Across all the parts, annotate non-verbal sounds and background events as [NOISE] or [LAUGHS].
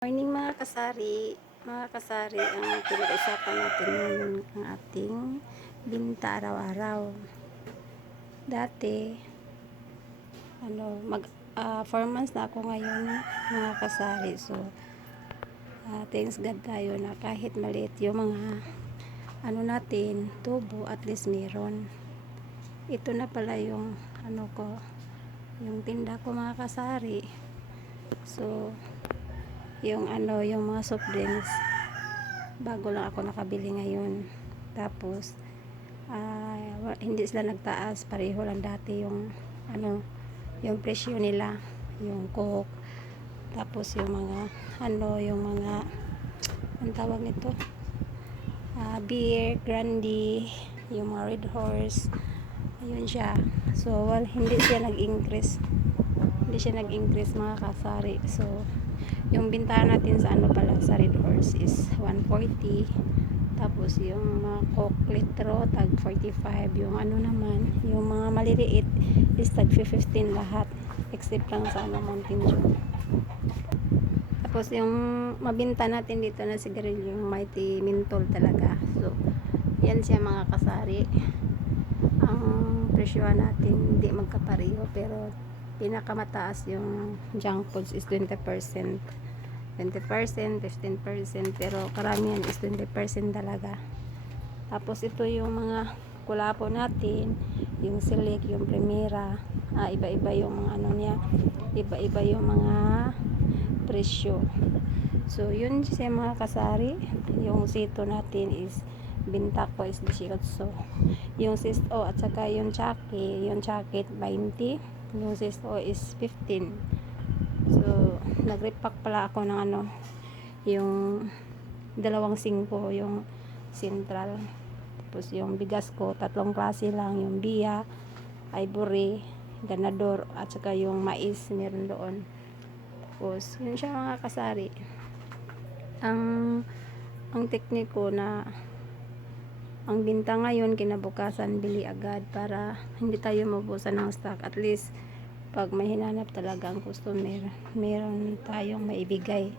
Morning mga kasari, mga kasari, ang pinag-usapan natin ngayon ang ating binta araw-araw. Dati, ano, mag, ah, four months na ako ngayon mga kasari. So, ah, thanks God tayo na kahit maliit yung mga ano natin, tubo, at least meron. Ito na pala yung ano ko, yung tinda ko mga kasari. So, yung ano, yung mga soft drinks. Bago lang ako nakabili ngayon. Tapos, wa- hindi sila nagtaas. Pareho lang dati yung, ano, yung presyo nila. Yung coke. Tapos yung mga, ano, yung mga, ang tawag nito? Ah, beer, brandy, yung mga red horse. Ayun siya. So, well, hindi siya nag-increase. Hindi siya nag-increase mga kasari. So, yung bintahan natin sa ano pala sa Red Horse is 140 tapos yung mga Coke litro tag 45 yung ano naman yung mga maliliit is tag 15 lahat. Except lang sa ano Mountain Dew. Tapos yung mabinta natin dito na sigarilyo yung Mighty Menthol talaga. So yan siya mga kasari. Ang presyohan natin hindi magkapareho pero pinakamataas yung junk foods is 20%. 20%, 15%, pero karamihan is 20% talaga. Tapos ito yung mga kulapo natin, yung silik, yung primera, ah, iba-iba yung mga ano niya, iba-iba yung mga presyo. So, yun siya mga kasari. Yung sito natin is binta ko is 18. Yung sisto at saka yung chaki, yung chakit 20 yung sisto is 15 so nag-repack pala ako ng ano yung dalawang singko yung central tapos yung bigas ko tatlong klase lang yung bia ivory ganador at saka yung mais meron doon. Tapos yun siya mga kasari. Ang ang tekniko na ang binta ngayon kinabukasan bili agad para hindi tayo mabusan ng stock. At least pag may hinanap talaga ang customer meron tayong maibigay.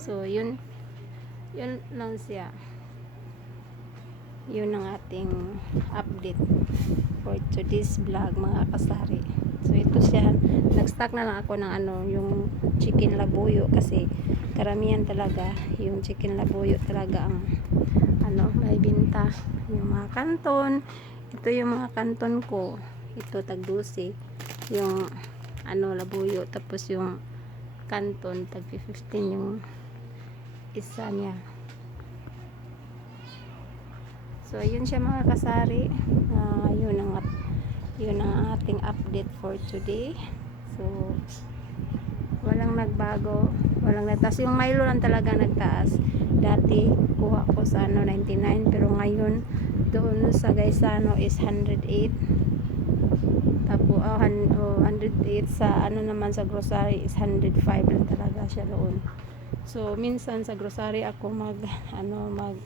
So yun yun lang siya. Yun ang ating update for today's vlog mga kasari so ito siya. Nag-stock na lang ako ng ano yung chicken labuyo kasi karamihan talaga yung chicken labuyo talaga ang ano may binta. Yung mga kanton ito yung mga kanton ko. Ito tag 12 yung ano labuyo. Tapos yung kanton tag 15 yung isa niya. So yun siya mga kasari. Ah, yun ang yun ang ating update for today. So walang nagbago walang nagtaas. Yung Milo lang talaga nagtaas. Dati kuha ko sa ano 99 pero ngayon doon sa Gaisano is 108 tapos oh, han, oh, 108 sa ano naman sa grocery is 105 lang talaga siya doon. So minsan sa grocery ako mag [LAUGHS] ano mag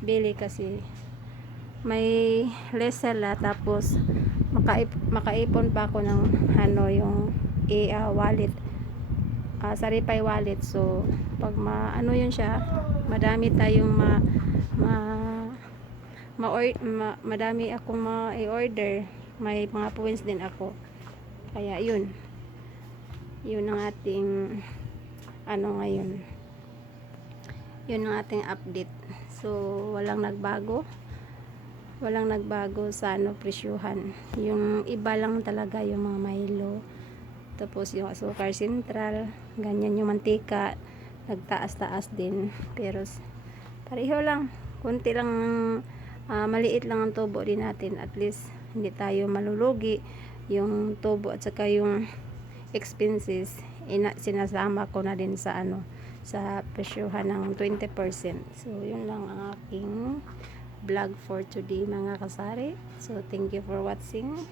bili kasi may less sila tapos makaip, makaipon pa ako ng ano yung e, ah, wallet uh, Saripay wallet. So, pag ma ano yun siya, madami tayong ma ma, ma, or, ma madami akong ma-order. May mga points din ako. Kaya yun. Yun ang ating ano ngayon. Yun ang ating update. So, walang nagbago. Walang nagbago sa ano presyuhan. Yung iba lang talaga yung mga Milo. Tapos yung asukar central ganyan yung mantika. Nagtaas-taas din. Pero pareho lang. Kunti lang ah, maliit lang ang tubo din natin. At least hindi tayo malulugi. Yung tubo at saka yung expenses ina, sinasama ko na din sa ano sa presyuhan ng 20% so yun lang ang aking vlog for today mga kasari. So thank you for watching